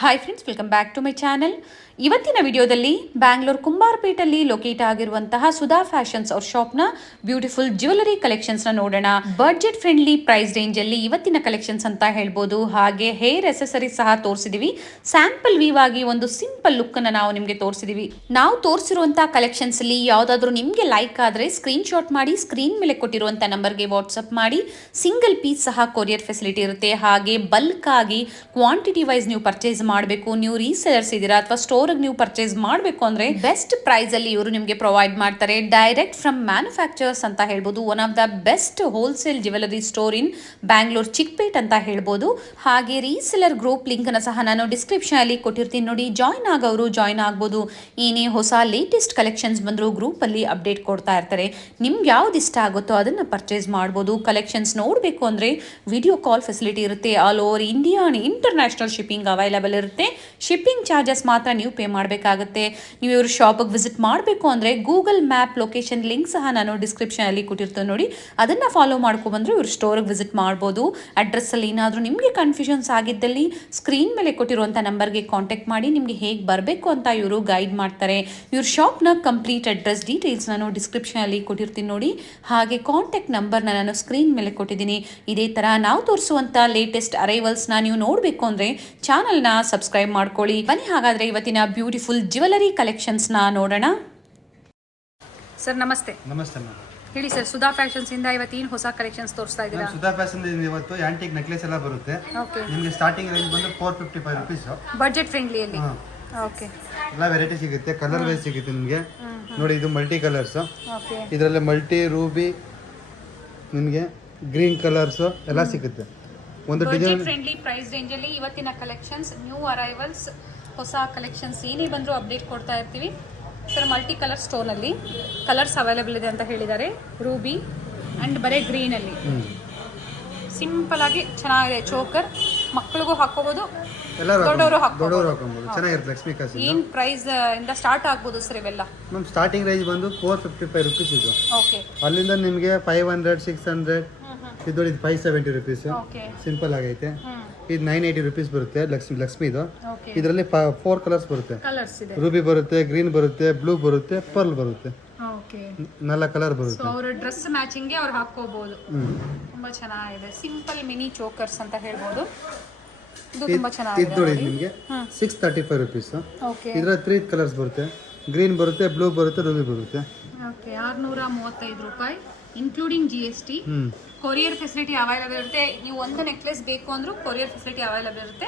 Hi friends, welcome back to my channel. ಇವತ್ತಿನ ವಿಡಿಯೋದಲ್ಲಿ Bangalore ಕುಂಬಾರಪೇಟಲ್ಲಿ locate ಆಗಿರುವಂತಹ ಸುಧಾ ಫ್ಯಾಷನ್ಸ್ ಅವ್ರ ಶಾಪ್ನ ಬ್ಯೂಟಿಫುಲ್ ಜ್ಯುವೆಲರಿ ಕಲೆಕ್ಷನ್ಸ್ನ ನೋಡೋಣ. ಬಡ್ಜೆಟ್ ಫ್ರೆಂಡ್ಲಿ ಪ್ರೈಸ್ ರೇಂಜಲ್ಲಿ ಇವತ್ತಿನ ಕಲೆಕ್ಷನ್ಸ್ ಅಂತ ಹೇಳ್ಬೋದು. ಹಾಗೆ ಹೇರ್ ಎಸೆಸರೀಸ್ ಸಹ ತೋರಿಸಿದೀವಿ. ಸ್ಯಾಂಪಲ್ ವೀವ್ ಆಗಿ ಒಂದು ಸಿಂಪಲ್ ಲುಕ್ ಅನ್ನ ನಾವು ನಿಮಗೆ ತೋರಿಸಿದೀವಿ. ನಾವು ತೋರಿಸಿರುವಂತಹ ಕಲೆಕ್ಷನ್ಸ್ ಅಲ್ಲಿ ಯಾವ್ದಾದ್ರು ನಿಮಗೆ ಲೈಕ್ ಆದ್ರೆ ಸ್ಕ್ರೀನ್ ಶಾಟ್ ಮಾಡಿ ಸ್ಕ್ರೀನ್ ಮೇಲೆ ಕೊಟ್ಟಿರುವಂತ ನಂಬರ್ಗೆ ವಾಟ್ಸ್ಆಪ್ ಮಾಡಿ. ಸಿಂಗಲ್ ಪೀಸ್ ಸಹ ಕೊರಿಯರ್ ಫೆಸಿಲಿಟಿ ಇರುತ್ತೆ. ಹಾಗೆ ಬಲ್ಕ್ ಆಗಿ ಕ್ವಾಂಟಿಟಿ ವೈಸ್ ನೀವು ಪರ್ಚೇಸ್ ಮಾಡಬೇಕು, ನೀವು ರೀಸೇಲರ್ಸ್ ಇದ್ದೀರಾ ಅಥವಾ ಸ್ಟೋರ್ ನೀವು ಪರ್ಚೇಸ್ ಮಾಡಬೇಕು ಅಂದ್ರೆ ಬೆಸ್ಟ್ ಪ್ರೈಸ್ ಅಲ್ಲಿ ಇವರು ನಿಮಗೆ ಪ್ರೊವೈಡ್ ಮಾಡ್ತಾರೆ. ಡೈರೆಕ್ಟ್ ಫ್ರಮ್ ಮ್ಯಾನುಫ್ಯಾಕ್ಚರರ್ಸ್ ಅಂತ ಹೇಳ್ಬೋದು. One of the best wholesale jewellery store ಇನ್ ಬ್ಯಾಂಗ್ಳೂರ್ ಚಿಕ್ಪೇಟ್ ಅಂತ ಹೇಳ್ಬೋದು. ಹಾಗೆ ರೀಸೇಲರ್ ಗ್ರೂಪ್ ಲಿಂಕ್ ಅನ್ನ ಸಹ ನಾನು ಡಿಸ್ಕ್ರಿಪ್ಷನ್ ಅಲ್ಲಿ ಕೊಟ್ಟಿರ್ತೀನಿ, ನೋಡಿ ಜಾಯ್ನ್ ಆಗೋರು ಜಾಯ್ನ್ ಆಗ್ಬೋದು. ಏನೇ ಹೊಸ ಲೇಟೆಸ್ಟ್ ಕಲೆಕ್ಷನ್ಸ್ ಬಂದ್ರು ಗ್ರೂಪ್ ಅಲ್ಲಿ ಅಪ್ಡೇಟ್ ಕೊಡ್ತಾ ಇರ್ತಾರೆ. ನಿಮ್ಗೆ ಯಾವ್ದು ಇಷ್ಟ ಆಗುತ್ತೋ ಅದನ್ನ ಪರ್ಚೇಸ್ ಮಾಡ್ಬೋದು. ಕಲೆಕ್ಷನ್ಸ್ ನೋಡಬೇಕು ಅಂದ್ರೆ ವಿಡಿಯೋ ಕಾಲ್ ಫೆಸಿಲಿಟಿ ಇರುತ್ತೆ. All over India international shipping available ಇರುತ್ತೆ. ಶಿಪ್ಪಿಂಗ್ ಚಾರ್ಜಸ್ ಮಾತ್ರ ನೀವು ಪೇ ಮಾಡಬೇಕಾಗುತ್ತೆ. ನೀವು ಇವ್ರ ಶಾಪಿಗೆ ವಿಸಿಟ್ ಮಾಡಬೇಕು ಅಂದರೆ ಗೂಗಲ್ ಮ್ಯಾಪ್ ಲೊಕೇಶನ್ ಲಿಂಕ್ ಸಹ ನಾನು ಡಿಸ್ಕ್ರಿಪ್ಷನಲ್ಲಿ ಕೊಟ್ಟಿರ್ತೇನೆ, ನೋಡಿ ಅದನ್ನು ಫಾಲೋ ಮಾಡ್ಕೊಬಂದ್ರೆ ಇವ್ರ ಸ್ಟೋರಿಗೆ ವಿಸಿಟ್ ಮಾಡ್ಬೋದು. ಅಡ್ರೆಸ್ಸಲ್ಲಿ ಏನಾದರೂ ನಿಮಗೆ ಕನ್ಫ್ಯೂಷನ್ಸ್ ಆಗಿದ್ದಲ್ಲಿ ಸ್ಕ್ರೀನ್ ಮೇಲೆ ಕೊಟ್ಟಿರುವಂಥ ನಂಬರ್ಗೆ ಕಾಂಟ್ಯಾಕ್ಟ್ ಮಾಡಿ ನಿಮಗೆ ಹೇಗೆ ಬರಬೇಕು ಅಂತ ಇವರು ಗೈಡ್ ಮಾಡ್ತಾರೆ. ಇವ್ರ ಶಾಪ್ನ ಕಂಪ್ಲೀಟ್ ಅಡ್ರೆಸ್ ಡೀಟೇಲ್ಸ್ ನಾನು ಡಿಸ್ಕ್ರಿಪ್ಷನಲ್ಲಿ ಕೊಟ್ಟಿರ್ತೀನಿ ನೋಡಿ. ಹಾಗೆ ಕಾಂಟ್ಯಾಕ್ಟ್ ನಂಬರ್ನ ನಾನು ಸ್ಕ್ರೀನ್ ಮೇಲೆ ಕೊಟ್ಟಿದ್ದೀನಿ. ಇದೇ ಥರ ನಾವು ತೋರಿಸುವಂಥ ಲೇಟೆಸ್ಟ್ ಅರೈವಲ್ಸ್ನ ನೀವು ನೋಡಬೇಕು ಅಂದರೆ ಚಾನಲ್ನ ಸಬ್ಸ್ಕ್ರೈಬ್ ಮಾಡ್ಕೊಳ್ಳಿ. ಬನ್ನಿ ಹಾಗಾದರೆ ಇವತ್ತಿನ ಬ್ಯೂಟಿಫುಲ್ ಜ್ಯುವೆಲರಿ ಕಲೆಕ್ಷನ್ಸ್ನ ನೋಡೋಣ. ಸರ್ ನಮಸ್ತೆ. ನಮಸ್ತೆ ಮ್ಯಾಮ್. ಹೇಳಿ ಸರ್, ಸುಧಾ ಫ್ಯಾಷನ್ಸ್ ಇಂದ ಇವತ್ತೇನು ಹೊಸ ಕಲೆಕ್ಷನ್ಸ್ ತೋರಿಸ್ತಾ ಇದ್ದೀರಾ? ಸುಧಾ ಫ್ಯಾಷನ್ ಇವತ್ತು ಆಂಟಿಕ್ ನೆಕ್ಲೆಸ್ ಎಲ್ಲ ಬರುತ್ತೆ. ಓಕೆ. ನಿಮಗೆ ಸ್ಟಾರ್ಟಿಂಗ್ ರೇಂಜ್ ಬಂದು 455 ರುಪೀಸ್. ಬಡ್ಜೆಟ್ ಫ್ರೆಂಡ್ಲಿಯಲ್ಲಿ. ಓಕೆ. ಎಲ್ಲ ವೆರೈಟಿ ಸಿಗುತ್ತೆ, ಕಲರ್ ವೈಸ್ ಸಿಗುತ್ತೆ ನಿಮಗೆ. ನೋಡಿ ಇದು ಮಲ್ಟಿ ಕಲರ್ಸ್. ಓಕೆ. ಇದರಲ್ಲಿ ಮಲ್ಟಿ ರೂಬಿ ನಿಮಗೆ ಗ್ರೀನ್ ಕಲರ್ಸ್ ಎಲ್ಲ ಸಿಗುತ್ತೆ. ಒಂದು ಡಿಸೈನ್ ಫ್ರೆಂಡ್ಲಿ ಪ್ರೈಸ್ ರೇಂಜ್ ಅಲ್ಲಿ ಇವತ್ತಿನ ಕಲೆಕ್ಷನ್ಸ್, ನ್ಯೂ ಅರೈವಲ್ಸ್, ಹೊಸ ಕಲೆಕ್ಷನ್ಸ್ ಏನೇ ಬಂದರೂ ಅಪ್ಡೇಟ್ ಕೊಡ್ತಾ ಇರ್ತೀವಿ. ಸರ್ ಮಲ್ಟಿ ಕಲರ್ ಸ್ಟೋನಲ್ಲಿ ಕಲರ್ಸ್ ಅವೈಲೇಬಲ್ ಇದೆ ಅಂತ ಹೇಳಿದ್ದಾರೆ. ರೂಬಿ ಆ್ಯಂಡ್ ಬರೀ ಗ್ರೀನಲ್ಲಿ ಸಿಂಪಲ್ ಆಗಿ ಚೆನ್ನಾಗಿದೆ. ಚೋಕರ್ ಮಕ್ಕಳಿಗೂ ಹಾಕೋಬಹುದು, ದೊಡ್ಡವರು ಹಾಕೋಬಹುದು. ಚೆನ್ನಾಗಿರುತ್ತೆ. ಲಕ್ಷ್ಮಿ ಕಾಸ್ ಏನು ಪ್ರೈಸ್ ಇಂದ ಸ್ಟಾರ್ಟ್ ಆಗ್ಬೋದು ಸರ್ ಇವೆಲ್ಲ? ಮ್ಯಾಮ್ ಸ್ಟಾರ್ಟಿಂಗ್ ರೇಂಜ್ ಬಂದು 455 ರುಪೀಸ್ ಇದು. ಓಕೆ. ಅಲ್ಲಿಂದ ನಿಮಗೆ 500, 600, ಇದು 570 ರುಪೀಸ್. ಓಕೆ. ಸಿಂಪಲ್ ಆಗೈತೆ. ಇದು 980 ರುಪೀಸ್ ಬರುತ್ತೆ. ಲಕ್ಷ್ಮಿ ಇದು. ಇದರಲ್ಲಿ 4 ಕಲರ್ಸ್ ಬರುತ್ತೆ. ಕಲರ್ಸ್ ಇದೆ. ರೂಬಿ ಬರುತ್ತೆ, ಗ್ರೀನ್ ಬರುತ್ತೆ, ಬ್ಲೂ ಬರುತ್ತೆ, ಪರ್ಲ್ ಬರುತ್ತೆ. ಓಕೆ. 4 ಕಲರ್ ಬರುತ್ತೆ. ಸೊ ಅವರ ಡ್ರೆಸ್ ಮ್ಯಾಚಿಂಗ್ಗೆ ಅವ್ರು ಹಾಕೋಬಹುದು. ತುಂಬಾ ಚೆನ್ನಾಗಿದೆ. ಸಿಂಪಲ್ ಮಿನಿ ಚೋಕರ್ಸ್ ಅಂತ ಹೇಳ್ಬೋದು. ಇದು ತುಂಬಾ ಚೆನ್ನಾಗಿದೆ. ಇದು ನೋಡಿ ನಿಮಗೆ 635 ರುಪೀಸ್. ಓಕೆ. ಇದರಲ್ಲಿ 3 ಕಲರ್ಸ್ ಬರುತ್ತೆ. ಗ್ರೀನ್ ಬರುತ್ತೆ, ಬ್ಲೂ ಬರುತ್ತೆ, ರೂಬಿ ಬರುತ್ತೆ. ಓಕೆ. 635 ರೂಪಾಯಿ including GST. Courier facility available ಇರುತ್ತೆ. ನೀವು ಒಂದು ನೆಕ್ಲೆಸ್ ಬೇಕು ಅಂದ್ರೂ ಕೊರಿಯರ್ ಫೆಸಿಲಿಟಿ ಅವೈಲೇಬಲ್ ಇರುತ್ತೆ.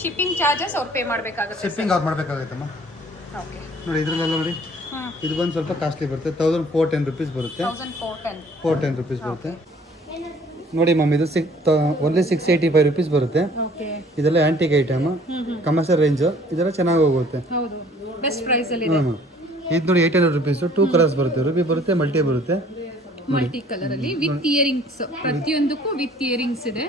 ಶಿಪ್ಪಿಂಗ್ ಚಾರ್ಜಸ್ ಅವ್ರು ಪೇ ಮಾಡಬೇಕಾಗುತ್ತೆ. ಶಿಪ್ಪಿಂಗ್ ಅವ್ರು ಮಾಡಬೇಕಾಗುತ್ತಮ್ಮ. ಓಕೆ. ನೋಡಿ ಇದರಲ್ಲೆಲ್ಲ ನೋಡಿ ಇದು ಬಂದು ಸ್ವಲ್ಪ ಕಾಸ್ಟ್ಲಿ ಬರುತ್ತೆ. 1410 ರುಪೀಸ್ ಬರುತ್ತೆ. 410 ರುಪೀಸ್ ಬರುತ್ತೆ. ನೋಡಿ ಮ್ಯಾಮ್ ಇದು ಓನ್ಲಿ 685 ರುಪೀಸ್ ಬರುತ್ತೆ. ಓಕೆ. ಇದೆಲ್ಲ ಆಂಟಿಕ್ ಐಟಮ್, ಕಮರ್ಷಿಯಲ್ ರೇಂಜ್. ಇದೆಲ್ಲ ಚೆನ್ನಾಗಿ ಹೋಗುತ್ತೆ. ಹೌದು, ಬೆಸ್ಟ್ ಪ್ರೈಸ್ ಅಲ್ಲಿ ಇದೆ. ಇದು ನೋಡಿ 800 ರುಪೀಸ್. 2 ಕಲರ್ಸ್ ಬರುತ್ತೆ. ರೂಬಿ ಬರುತ್ತೆ, ಮಲ್ಟಿ ಬರುತ್ತೆ. ಮಲ್ಟಿ ಕಲರ್ ಅಲ್ಲಿ ವಿತ್ ಇಯರಿಂಗ್ಸ್, ಪ್ರತಿಯೊಂದಕ್ಕೂ ವಿತ್ ಇಯರಿಂಗ್ಸ್ ಇದೆ.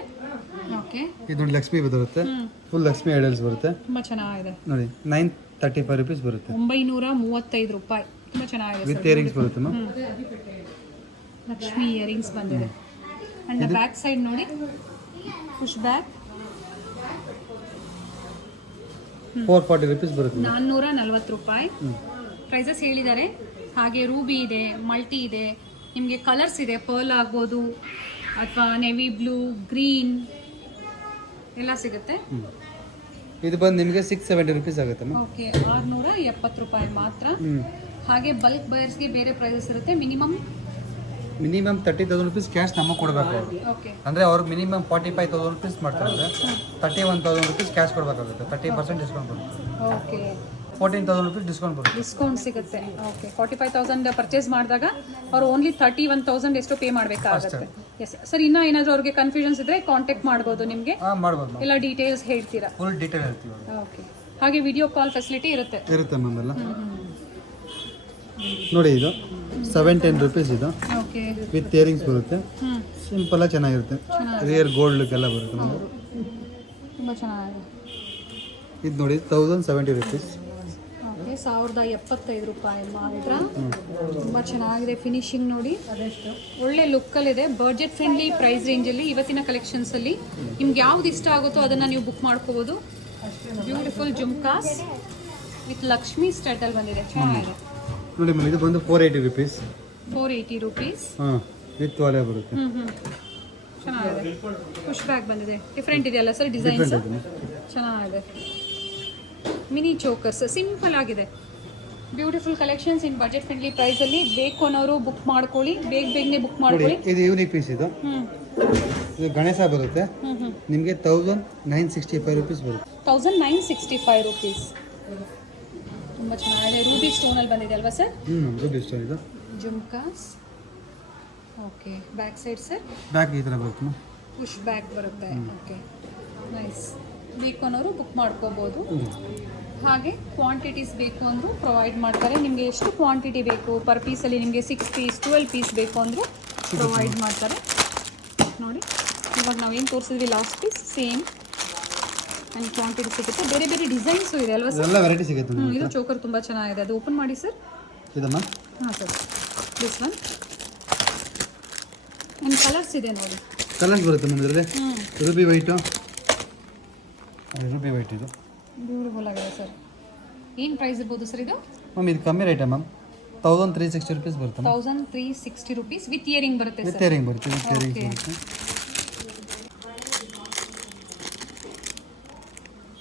ಓಕೆ. ಇದು ನೋಡಿ ಲಕ್ಷ್ಮಿ ಬರುತ್ತೆ. ಫುಲ್ ಲಕ್ಷ್ಮಿ ಐಡಲ್ಸ್ ಬರುತ್ತೆ. ತುಂಬಾ ಚೆನ್ನಾಗಿದೆ. ನೋಡಿ 935 ರುಪೀಸ್ ಬರುತ್ತೆ. 935 ರೂಪಾಯಿ. ತುಂಬಾ ಚೆನ್ನಾಗಿದೆ. ವಿತ್ ಇಯರಿಂಗ್ಸ್ ಬರುತ್ತೆ ಮ್ಯಾಮ್. ಲಕ್ಷ್ಮಿ ಇಯರಿಂಗ್ಸ್ ಬಂದಿದೆ. ಅಂಡ್ ಬ್ಯಾಕ್ ಸೈಡ್ ನೋಡಿ ಪುಷ್ ಬ್ಯಾಕ್ 440 ರುಪೀಸ್ ಬರುತ್ತೆ. 440 ರೂಪಾಯಿ ಪ್ರೈಸಸ್ ಹೇಳಿದ್ದಾರೆ. ಹಾಗೆ ರೂಬಿ ಇದೆ, ಮಲ್ಟಿ ಇದೆ, ನಿಮಗೆ ಕಲರ್ಸ್ ಇದೆ. ಪರ್ಲ್ ಆಗ್ಬೋದು ಅಥವಾ ನೆವಿ ಬ್ಲೂ, ಗ್ರೀನ್ ಎಲ್ಲ ಸಿಗುತ್ತೆ. ಇದು ಬಂದು ನಿಮಗೆ 670 ರುಪೀಸ್ ಆಗುತ್ತೆ ಮ್ಯಾಮ್. ಓಕೆ. 670 ರೂಪಾಯಿ ಮಾತ್ರ. ಹಾಗೆ ಬಲ್ಕ್ ಬಯರ್ಸ್ಗೆ ಬೇರೆ ಪ್ರೈಸಸ್ ಇರುತ್ತೆ. ಮಿನಿಮಮ್ 30,000 ರುಪೀಸ್ ಕ್ಯಾಶ್ ನಮಗೆ ಕೊಡಬೇಕು. ಓಕೆ. ಅಂದರೆ ಅವ್ರಿಗೆ ಮಿನಿಮಮ್ 45,000 ರುಪೀಸ್ ಮಾಡ್ತಾರೆ. 31,000 ರುಪೀಸ್ ಕ್ಯಾಶ್ ಕೊಡಬೇಕಾಗುತ್ತೆ. 30% ಡಿಸ್ಕೌಂಟ್ ಬರುತ್ತೆ. ಓಕೆ. 14,000 ರುಪೀಸ್ ಡಿಸ್ಕೌಂಟ್ ಬರುತ್ತೆ. ಡಿಸ್ಕೌಂಟ್ ಸಿಗುತ್ತೆ. ಓಕೆ. 45,000 ಪರ್ಚೇಸ್ ಮಾಡಿದಾಗ ಅವ್ರು ಓನ್ಲಿ 31,000 ಎಷ್ಟು ಪೇ ಮಾಡಬೇಕಾಗುತ್ತೆ. Yes sir. ಇನ್ನೂ ಏನಾದರೂ ಅವ್ರಿಗೆ ಕನ್ಫ್ಯೂಷನ್ಸ್ ಇದ್ರೆ ಕಾಂಟ್ಯಾಕ್ಟ್ ಮಾಡ್ಬೋದು ನಿಮಗೆ. ಮಾಡ್ಬೋದು. ಎಲ್ಲ ಡೀಟೇಲ್ಸ್ ಹೇಳ್ತೀರಾ? ಫುಲ್ ಡೀಟೇಲ್ ಹೇಳ್ತೀವಿ. ಓಕೆ. ಹಾಗೆ ವಿಡಿಯೋ ಕಾಲ್ ಫೆಸಿಲಿಟಿ ಇರುತ್ತೆ ಮ್ಯಾಮ್ ಎಲ್ಲ. ನೋಡಿ ಇದು 710 ರುಪೀಸ್. ಇದು ಓಕೆ. ವಿತ್ ಇಯರಿಂಗ್ಸ್ ಬರುತ್ತೆ. ಸಿಂಪಲ್ ಆಗಿ ಚೆನ್ನಾಗಿರುತ್ತೆ. ರಿಯರ್ ಗೋಲ್ಡ್ ಲುಕ್ ಎಲ್ಲ ಬರುತ್ತೆ ನಮಗೆ. ತುಂಬ ಚೆನ್ನಾಗಿದೆ. ಇದು ನೋಡಿ 1070 ರುಪೀಸ್. ಓಕೆ. 1075 ರೂಪಾಯಿ ಮಾತ್ರ. ತುಂಬ ಚೆನ್ನಾಗಿದೆ. ಫಿನಿಶಿಂಗ್ ನೋಡಿ ಒಳ್ಳೆ ಲುಕ್ಕಲ್ಲಿದೆ. ಬಡ್ಜೆಟ್ ಫ್ರೆಂಡ್ಲಿ ಪ್ರೈಸ್ ರೇಂಜಲ್ಲಿ ಇವತ್ತಿನ ಕಲೆಕ್ಷನ್ಸಲ್ಲಿ ನಿಮ್ಗೆ ಯಾವ್ದು ಇಷ್ಟ ಆಗುತ್ತೋ ಅದನ್ನು ನೀವು ಬುಕ್ ಮಾಡ್ಕೋಬೋದು. ಬ್ಯೂಟಿಫುಲ್ ಜುಮ್ಕಾಸ್ ವಿತ್ ಲಕ್ಷ್ಮಿ ಸ್ಟೆಟಲ್ ಬಂದಿದೆ, ಚೆನ್ನಾಗಿದೆ. ನೋಡಿ ಮ್ಯಾಮ್, ಇದು ಬಂದು 480 ರುಪೀಸ್. 480 ರುಪೀಸ್. ಹಾಂ, ವಿತ್ ವಾಲೆ ಬರುತ್ತೆ. ಚೆನ್ನಾಗಿದೆ. ಪುಷ್ ಬ್ಯಾಗ್ ಬಂದಿದೆ, ಡಿಫ್ರೆಂಟ್ ಇದೆಯಲ್ಲ ಸರ್ ಡಿಸೈನ್ಸ್, ಚೆನ್ನಾಗಿದೆ. ಮಿನಿ ಚೋಕರ್ಸ್ ಸಿಂಪಲ್ ಆಗಿದೆ. ಬ್ಯೂಟಿಫುಲ್ ಕಲೆಕ್ಷನ್ಸ್ ಇನ್ ಬಜೆಟ್ ಫ್ರೆಂಡ್ಲಿ ಪ್ರೈಸ್ ಅಲ್ಲಿ. ಬೇಕು ಅನ್ನೋರು ಬುಕ್ ಮಾಡ್ಕೊಳ್ಳಿ, ಬೇಗನೆ ಬುಕ್ ನೋಡಿ, ಮಾಡ್ಕೊಳ್ಳಿ. ಇದು ಯೂನಿಕ್ ಪೀಸ್. ಇದು ಗಣೇಶ ಬರುತ್ತೆ ನಿಮಗೆ 1965 ರುಪೀಸ್ ಬರುತ್ತೆ. 1965 ರುಪೀಸ್. ತುಂಬ ಚೆನ್ನಾಗಿದೆ. ರೂಬಿ ಸ್ಟೋನಲ್ಲಿ ಬಂದಿದೆ ಅಲ್ವಾ ಸರ್? ರೂಬಿ ಸ್ಟೋನ್ ಇದು. Jhumkas. Okay, back side sir back ಈ ಥರ ಬರುತ್ತೆ. ಪುಷ್ ಬ್ಯಾಕ್ ಬರುತ್ತೆ. Okay, nice. ಬೇಕು ಅನ್ನೋರು ಬುಕ್ ಮಾಡ್ಕೋಬೋದು. ಹಾಗೆ ಕ್ವಾಂಟಿಟೀಸ್ ಬೇಕು ಅಂದರೂ ಪ್ರೊವೈಡ್ ಮಾಡ್ತಾರೆ. ನಿಮಗೆ ಎಷ್ಟು ಕ್ವಾಂಟಿಟಿ ಬೇಕು ಪರ್ ಪೀಸಲ್ಲಿ, ನಿಮಗೆ 6 ಪೀಸ್ 12 ಪೀಸ್ ಬೇಕು ಅಂದರೂ ಪ್ರೊವೈಡ್ ಮಾಡ್ತಾರೆ. ನೋಡಿ, ಇವಾಗ ನಾವೇನು ತೋರಿಸಿದ್ವಿ last piece same and quantity ಸಿಗುತ್ತೆ. ಬೇರೆ ಬೇರೆ ಡಿಸೈನ್ಸು ಇದೆ ಅಲ್ವಾ ಸರ್? ಎಲ್ಲ ವೆರೈಟಿ ಸಿಗುತ್ತೆ. ಇದು ಚೋಕರ್ ತುಂಬ ಚೆನ್ನಾಗಿದೆ. ಅದು ಓಪನ್ ಮಾಡಿ ಸರ್. ಇದಮ್ಮ? ಹಾಂ sir, this one. And colours ಇದೆ ನೋಡಿ. ಕಲರ್ಸ್ ಬರುತ್ತೆ ಮ್ಯಾಮ್ ಇದರಲ್ಲಿ. ರೂಬಿ ವೈಟು, ರೂಬಿ ವೈಟ್ ಇದು ಬ್ಯೂಟಿಫುಲ್ ಆಗಿದೆ ಸರ್. ಏನು ಪ್ರೈಸ್ ಇರ್ಬೋದು ಸರ್ ಇದು? ಮ್ಯಾಮ್ ಇದು ಕಮ್ಮಿ ರೇಟ್ ಮ್ಯಾಮ್, 1360 ರುಪೀಸ್ ಬರುತ್ತೆ. 1360 ರುಪೀಸ್ ವಿತ್ ಇಯರಿಂಗ್ ಬರುತ್ತೆ ವಿತ್ ಸರ್. ಇಯರಿಂಗ್ ಬರುತ್ತೆ. ವಿತ್ ಇಯರಿಂಗ್ ಬರುತ್ತೆ.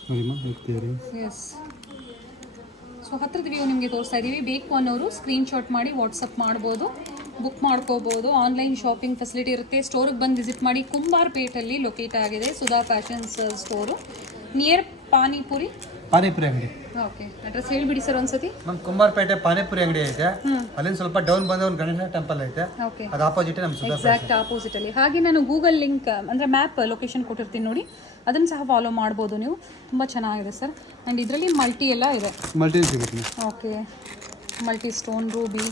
ನೋಡಿ ma'am, with earring. Yes. So ಹತ್ರದ ವ್ಯೂ ನಿಮಗೆ ತೋರಿಸ್ತಾ ಇದ್ದೀವಿ. ಬೇಕು ಅನ್ನೋರು ಸ್ಕ್ರೀನ್ಶಾಟ್ ಮಾಡಿ ವಾಟ್ಸಪ್ ಮಾಡ್ಬೋದು, ಬುಕ್ ಮಾಡ್ಕೋಬೋದು. ಆನ್ಲೈನ್ ಶಾಪಿಂಗ್ ಫೆಸಿಲಿಟಿ ಇರುತ್ತೆ. ಸ್ಟೋರಿಗೆ ಬಂದು ವಿಸಿಟ್ ಮಾಡಿ. ಕುಂಬಾರ್ಪೇಟಲ್ಲಿ ಲೊಕೇಟ್ ಆಗಿದೆ Sudha fashions store, near panipuri ಅಂಗಡಿ. ಓಕೆ, ಅಡ್ರೆಸ್ ಹೇಳಿಬಿಡಿ ಸರ್ ಒಂದ್ಸತಿ. ನಮ್ಮ ಕುಂಬಾರ್ಪೇಟೆ ಪಾನಿಪುರಿ ಅಂಗಡಿ ಐತೆ, ಅಲ್ಲಿಂದ ಸ್ವಲ್ಪ ಡೌನ್ ಬಂದ ಒಂದು ಗಣೇಶ ಟೆಂಪಲ್ ಐತೆ, ಓಕೆ, ಅದು ಆಪೋಸಿಟ್ ನಮ್ಮ ಸುಧಾ ಎಕ್ಸಾಕ್ಟ್ ಆಪೋಸಿಟ್ ಅಲ್ಲಿ. ಹಾಗೆ ನಾನು ಗೂಗಲ್ ಲಿಂಕ್ ಅಂದರೆ ಮ್ಯಾಪ್ ಲೊಕೇಶನ್ ಕೊಟ್ಟಿರ್ತೀನಿ ನೋಡಿ, ಅದನ್ನು ಸಹ ಫಾಲೋ ಮಾಡ್ಬೋದು ನೀವು. ತುಂಬ ಚೆನ್ನಾಗಿದೆ ಸರ್. ಆ್ಯಂಡ್ ಇದರಲ್ಲಿ ಮಲ್ಟಿ ಎಲ್ಲ ಇದೆ. ಮಲ್ಟಿ ಸಿಗುತ್ತೆ. ಓಕೆ, ಮಲ್ಟಿ ಸ್ಟೋನ್, ರೂಬಿ,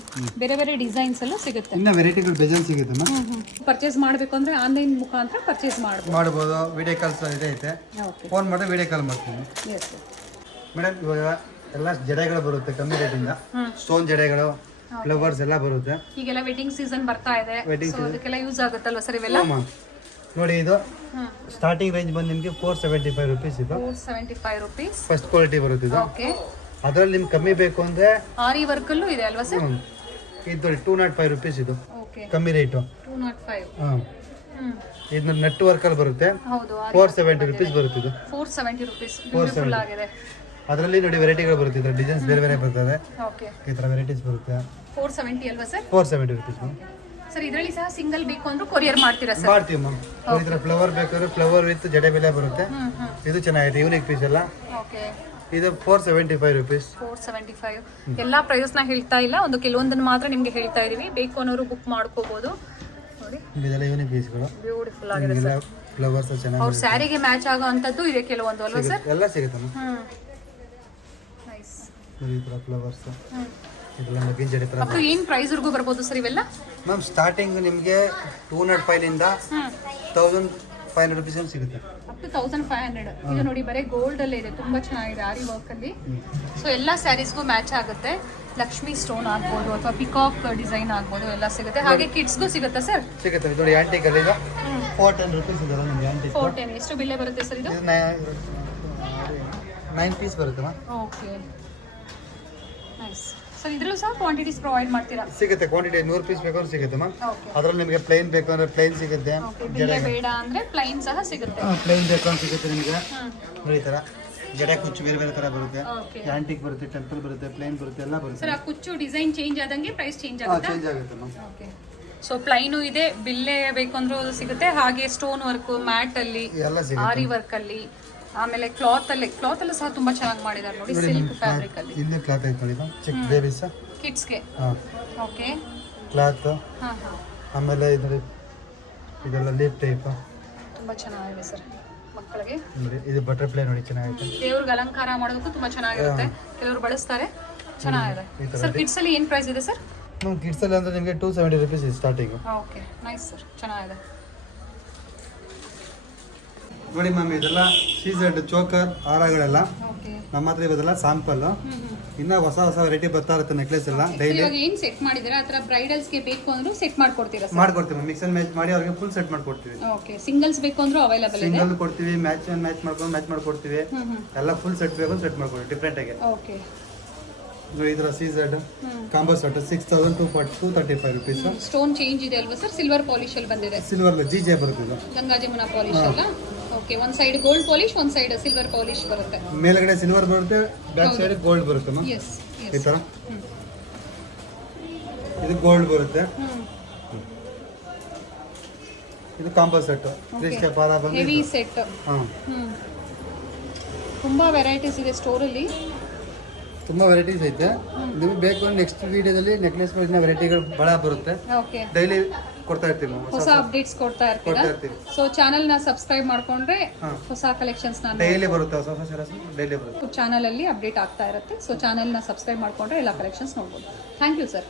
ಬೇರೆ ಬೇರೆ ಡಿಸೈನ್ಸ್ ಎಲ್ಲ ಸಿಗುತ್ತೆ. ಇನ್ನ ವೆರೈಟಿಗಳು ಬೇಜಾನ್ ಸಿಗುತ್ತೆ ಮ್ಯಾಮ್. ಪರ್ಚೇಸ್ ಮಾಡಬೇಕು ಅಂದರೆ ಆನ್ಲೈನ್ ಮುಖಾಂತರ ಪರ್ಚೇಸ್ ಮಾಡ್ಬೋದು. ವಿಡಿಯೋ ಕಾಲ್ಸ್ ಇದೆ ಐತೆ, ಓಕೆ, ಫೋನ್ ಮಾಡಿದ್ರೆ ವಿಡಿಯೋ ಕಾಲ್ ಮಾಡ್ತೀನಿ. ಎಸ್ ಮೇಡಮ್, ಇವಾಗ ಎಲ್ಲ ಜಡೆಗಳು ಬರುತ್ತೆ ಕಮ್ಮಿ ರೇಟಿಂದ. ಸ್ಟೋನ್ ಜಡೆಗಳು, ಫ್ಲವರ್ಸ್ ಎಲ್ಲ ಬರುತ್ತೆ. ಈಗೆಲ್ಲ ವೆಡ್ಡಿಂಗ್ ಸೀಸನ್ ಬರ್ತಾ ಇದೆ, ಸೊ ಅದಕ್ಕೆಲ್ಲ ಯೂಸ್ ಆಗುತ್ತಲ್ವ ಸರ್ ಇವೆಲ್ಲ? ನೋಡಿ, ಇದು ಸ್ಟಾರ್ಟಿಂಗ್ ರೇಂಜ್ ಬಂದು ನಿಮಗೆ 475 ರುಪೀಸ್. ಇದು 475 ರುಪೀಸ್ ಫಸ್ಟ್ ಕ್ವಾಲಿಟಿ ಬರುತ್ತೆ ಇದು. ಓಕೆ, ಅದರಲ್ಲಿ ನಿಮ್ಗೆ ಕಮ್ಮಿ ಬೇಕು ಅಂದರೆ ಆರಿ ವರ್ಕಲ್ಲೂ ಇದೆ ಅಲ್ವಾ ಸರ್? ಇದು 205 ರುಪೀಸ್. ಇದು ಓಕೆ, ಕಮ್ಮಿ ರೇಟು. 205. ಹಾಂ, ಇದು ನೆಟ್ ವರ್ಕಲ್ಲಿ ಬರುತ್ತೆ. ಹೌದು, 470 ರುಪೀಸ್ ಬರುತ್ತೆ. ಇದು 470 ರುಪೀಸ್. ಬ್ಯೂಟಿಫುಲ್ ಆಗಿದೆ. ಅದರಲ್ಲಿ ನೋಡಿ ವೆರೈಟಿಗಳು ಬರುತ್ತೆ. ಇದರ ಡಿಸೈನ್ಸ್ ಬೇರೆ ಬೇರೆ ಬರ್ತವೆ. ಓಕೆ, ಈ ಥರ ವೆರೈಟೀಸ್ ಬರುತ್ತೆ. 470 ಅಲ್ವಾ ಸರ್? 470 rupees ma'am. ಸರ್ ಇದರಲ್ಲಿ ಸಹ ಸಿಂಗಲ್ ಬೇಕು ಅಂದ್ರೂ ಕೊರಿಯರ್ ಮಾಡ್ತೀರಾ ಸರ್? ಮಾಡ್ತೀವಿ ಮ್ಯಾಮ್. ಈ ಥರ ಫ್ಲವರ್ ಬೇಕಾದ್ರೆ ಫ್ಲವರ್ ವಿತ್ ಜಡೆ ಬೆಲೆ ಬರುತ್ತೆ. ಇದು ಚೆನ್ನಾಗಿದೆ, ಯೂನಿಕ್ ಪೀಸ್ ಎಲ್ಲ. ಓಕೆ, ಇದು 475 ರುಪೀಸ್. 475. ಎಲ್ಲ ಪ್ರೈಸ್ನ ಹೇಳ್ತಾ ಇಲ್ಲ, ಒಂದು ಕೆಲವೊಂದನ್ನು ಮಾತ್ರ ನಿಮಗೆ ಹೇಳ್ತಾ ಇದೀವಿ. ಬೇಕು ಅನ್ನೋರು ಬುಕ್ ಮಾಡ್ಕೋಬಹುದು. ನೋಡಿ, ಇದೆಲ್ಲ ಯೂನಿಕ್ ಪೀಸ್ಗಳು. ಬ್ಯೂಟಿಫುಲ್ ಆಗಿದೆ ಸರ್. ಫ್ಲವರ್ಸ್ ಚೆನ್ನಾಗಿ ಅವ್ರ ಸ್ಯಾರಿಗೆ ಮ್ಯಾಚ್ ಆಗೋ ಅಂಥದ್ದು ಇದೆ ಕೆಲವೊಂದು ಅಲ್ವಾ ಸರ್? ಎಲ್ಲ ಸಿಗುತ್ತೆ ಮ್ಯಾಮ್. ನೈಸ್. ಈ ಥರ ಫ್ಲವರ್ಸ್ ಇದೆಲ್ಲ ನಗಿನ ಜಡೆ ಥರ. ಅಪ್ ಟು ಏನು ಪ್ರೈಸ್ವರೆಗೂ ಬರ್ಬೋದು ಸರ್ ಇವೆಲ್ಲ? ಮ್ಯಾಮ್, ಸ್ಟಾರ್ಟಿಂಗ್ ನಿಮಗೆ 205 ಇಂದ 1500 ರುಪೀಸ್ ಸಿಗುತ್ತೆ. Up to 1500. ಈಗ ನೋಡಿ, ಬರೀ ಗೋಲ್ಡ್ ಅಲ್ಲೇ ಇದೆ, ತುಂಬಾ ಚೆನ್ನಾಗಿದೆ ಆರಿ ವರ್ಕ್ ಅಲ್ಲಿ. ಸೊ ಎಲ್ಲ ಸ್ಯಾರೀಸ್ಗೂ ಮ್ಯಾಚ್ ಆಗುತ್ತೆ. ಲಕ್ಷ್ಮಿ ಸ್ಟೋನ್ ಆಗ್ಬೋದು ಅಥವಾ ಪಿಕಾಕ್ ಡಿಸೈನ್ ಆಗ್ಬೋದು, ಎಲ್ಲ ಸಿಗುತ್ತೆ. ಹಾಗೆ ಕಿಡ್ಸ್ಗೂ ಸಿಗುತ್ತೆ ಸರ್? ಸಿಗುತ್ತೆ. ನೋಡಿ, ಆಂಟಿಕ್ ಅಲ್ಲಿ ಇದು 410 ರುಪೀಸ್ ಇದೆಲ್ಲ ನಿಮಗೆ. ಆಂಟಿಕ್ 410. ಎಷ್ಟು ಬಿಲ್ಲೆ ಬರುತ್ತೆ ಸರ್ ಇದು? 9 ಪೀಸ್ ಬರುತ್ತೆ ಮ್ಯಾಮ್. Okay, nice. ಸರ್ ಇದರಲ್ಲೂ ಸಹ ಕ್ವಾಂಟಿಟೀಸ್ ಪ್ರೊವೈಡ್ ಮಾಡ್ತೀರಾ? ಸಿಗುತ್ತೆ. ಕ್ವಾಂಟಿಟಿ 100 ಪೀಸ್ ಬೇಕಾದ್ರೂ ಸಿಗುತ್ತೆ ಮ್ಯಾಮ್. ಓಕೆ, ಅದರಲ್ಲಿ ನಿಮಗೆ ಪ್ಲೈನ್ ಬೇಕು ಅಂದ್ರೆ ಪ್ಲೈನ್ ಸಿಗುತ್ತೆ. ಬಿಲ್ಲೆ ಬೇಡ ಅಂದ್ರೆ ಪ್ಲೈನ್ ಸಹ ಸಿಗುತ್ತೆ. ಪ್ಲೈನ್ ಬೇಕು ಅಂತ ಸಿಗುತ್ತೆ ನಿಮಗೆ. ನೋಡಿ, ಈ ಥರ ಜಡೆ ಕುಚ್ಚು ಬೇರೆ ಬೇರೆ ಥರ ಬರುತ್ತೆ. ಓಕೆ, ಆಂಟಿಕ್ ಬರುತ್ತೆ, ಟೆಂಪಲ್ ಬರುತ್ತೆ, ಪ್ಲೈನ್ ಬರುತ್ತೆ, ಎಲ್ಲ ಬರುತ್ತೆ. ಸರ್ ಆ ಕುಚ್ಚು ಡಿಸೈನ್ ಚೇಂಜ್ ಆದಂಗೆ ಪ್ರೈಸ್ ಚೇಂಜ್ ಆಗುತ್ತಾ? ಚೇಂಜ್ ಆಗುತ್ತೆ ಮ್ಯಾಮ್. ಓಕೆ, ಸೊ ಪ್ಲೈನು ಇದೆ, ಬಿಲ್ಲೆ ಬೇಕಂದ್ರೂ ಸಿಗುತ್ತೆ. ಹಾಗೆ ಸ್ಟೋನ್ ವರ್ಕ್, ಮ್ಯಾಟ್ ಅಲ್ಲಿ, ಎಲ್ಲ ಸಿಗುತ್ತೆ. ಆರಿ ವರ್ಕ್ ಅಲ್ಲಿ, ಆಮೇಲೆ ಕ್ಲಾತ್ ಅಲ್ಲೂ ಸಹ ತುಂಬಾ ಚೆನ್ನಾಗಿ ಮಾಡಿದ್ದಾರೆ ನೋಡಿ. ಸಿಲ್ಕ್ ಫ್ಯಾಬ್ರಿಕ್ ಅಲ್ಲಿ ಇಲ್ಲಿ ಕ್ಲಾತ್ ಐತೆ ನೋಡಿ ಮ್ಯಾಮ್. ಚಿಕ್ಕ ಬೇಬೀಸ್ ಕಿಡ್ಸ್ಗೆ. ಹಾಂ, ಓಕೆ, ಕ್ಲಾತ್. ಹಾಂ ಹಾಂ, ಆಮೇಲೆ ಇದೆಲ್ಲ ಲೀಫ್ ಟೈಪ್ ತುಂಬಾ ಚೆನ್ನಾಗಿದೆ ಸರ್ ಮಕ್ಕಳಿಗೆ. ನೋಡಿ, ಇದು ಬಟರ್ಫ್ಲೈ ನೋಡಿ, ಚೆನ್ನಾಗಿದೆ. ದೇವ್ರಿಗೆ ಅಲಂಕಾರ ಮಾಡೋದಕ್ಕೂ ತುಂಬಾ ಚೆನ್ನಾಗಿರುತ್ತೆ, ಕೆಲವರು ಬಳಸ್ತಾರೆ. ಚೆನ್ನಾಗಿದೆ ಸರ್. ಕಿಡ್ಸ್ ಅಲ್ಲಿ ಏನು ಪ್ರೈಸ್ ಇದೆ ಸರ್? ಮ್ಯಾಮ್, ಕಿಡ್ಸಲ್ಲಿ ಅಂದರೆ ನಿಮಗೆ 270 rupees starting. Okay, nice sir, ಚೆನ್ನಾಗಿದೆ. ನೋಡಿ ಮ್ಯಾಮ್, ಇದೆಲ್ಲ ಸೀಸೆಡ್ ಚೋಕರ್ ಹಾರಗಳೆಲ್ಲ ಓಕೆ, ನಮ್ಮ ಹತ್ರ ಇರೋದೆಲ್ಲ ಸ್ಯಾಂಪಲ್. ಇನ್ನ ಹೊಸ ಹೊಸ ವೆರೈಟಿ ಬರ್ತಾ ಇರುತ್ತೆ ನೆಕ್ಲೆಸ್ ಎಲ್ಲ ಡೈಲಿ ಇವಾಗ ಏನ್ ಸೆಟ್ ಮಾಡಿದ್ರೆ ಆ ಥರ ಬ್ರೈಡಲ್ಸ್ಗೆ ಬೇಕು ಅಂದ್ರೂ ಸೆಟ್ ಮಾಡ್ಕೊಡ್ತೀರಾ ಸರ್? ಮಾಡ್ಕೊಡ್ತೀವಿ ಮಿಕ್ಸ್ ಅಂಡ್ ಮ್ಯಾಚ್ ಮಾಡಿ ಅವ್ರಿಗೆ ಫುಲ್ ಸೆಟ್ ಮಾಡ್ಕೊಡ್ತೀವಿ. ಓಕೆ, ಸಿಂಗಲ್ಸ್ ಬೇಕು ಅಂದ್ರೂ ಅವೈಲೇಬಲ್ ಇದೆ. ಸಿಂಗಲ್ ಕೊಡ್ತೀವಿ, ಮ್ಯಾಚ್ ಮಾಡ್ಕೊಡ್ತೀವಿ. ಎಲ್ಲ ಫುಲ್ ಸೆಟ್ ಬೇಕು ಸೆಟ್ ಮಾಡ್ಕೊಡ್ತೀವಿ ಡಿಫ್ರೆಂಟ್ ಆಗಿ. ಓಕೆ, ನೋಡಿ ಈ ಥರ CZ combo set 6235 rupees. Stone change ಇದೆ ಅಲ್ವಾ ಸರ್? ಸಿಲ್ವರ್ ಪಾಲಿಶ್ ಅಲ್ಲಿ ಬಂದಿದೆ. ಸಿಲ್ವರ್ GJ ಬರುತ್ತೆ ಇದು. ಗಂಗಾ ಜಮುನಾ ಪಾಲಿಶ್ ಅಲ್ಲ? ಓಕೆ, ಒಂದ್ ಸೈಡ್ ಗೋಲ್ಡ್ ಪಾಲಿಶ್, ಒಂದ್ ಸೈಡ್ ಸಿಲ್ವರ್ ಪಾಲಿಶ್ ಬರುತ್ತೆ. ಮೇಲ್ಗಡೆ ಸಿಲ್ವರ್ ಬರುತ್ತೆ, ಬ್ಯಾಕ್ ಸೈಡ್ ಗೋಲ್ಡ್ ಬರುತ್ತೆ ಅಮ್ಮ. ಎಸ್, ಈ ತರ ಇದು ಗೋಲ್ಡ್ ಬರುತ್ತೆ. ಇದು ಕಾಂಬೋ ಸೆಟ್ 3 ಸ್ಟೆಪ್ ಹಾರ ಬಂದು ಹೆವಿ ಸೆಟ್. ತುಂಬಾ ವೆರೈಟೀಸ್ ಇದೆ ಸ್ಟೋರ್ ಅಲ್ಲಿ. ತುಂಬಾ ವೆರೈಟೀಸ್ ಐತೆ. ನಿಮಗೆ ಬೇಕು ಅಂದ್ರೆ ನೆಕ್ಸ್ಟ್ ವಿಡಿಯೋದಲ್ಲಿ ನೆಕ್ಲೆಸ್ ವೆರೈಟಿಗಳು ಬಹಳ ಬರುತ್ತೆ. ಓಕೆ, ಡೈಲಿ ಕೊಡ್ತಾ ಇರ್ತೀವಿ ನಾವು, ಹೊಸ ಅಪ್ಡೇಟ್ಸ್ ಕೊಡ್ತಾ ಇರ್ತೀರಾ. ಸೊ ಚಾನೆಲ್ ನ ಸಬ್ಸ್ಕ್ರೈಬ್ ಮಾಡ್ಕೊಂಡ್ರೆ ಹೊಸ ಕಲೆಕ್ಷನ್ಸ್ ನಾನು ಡೈಲಿ ಬರುತ್ತೆ, ಹೊಸ ಹೊಸ ಡೈಲಿ ಬರುತ್ತೆ. ಚಾನಲ್ ಅಲ್ಲಿ ಅಪ್ಡೇಟ್ ಆಗ್ತಾ ಇರುತ್ತೆ. ಸೊ ಚಾನೆಲ್ ನ ಸಬ್ಸ್ಕ್ರೈಬ್ ಮಾಡ್ಕೊಂಡ್ರೆ ಎಲ್ಲ ಕಲೆಕ್ಷನ್ಸ್ ನೋಡ್ಬೋದು. Thank you sir.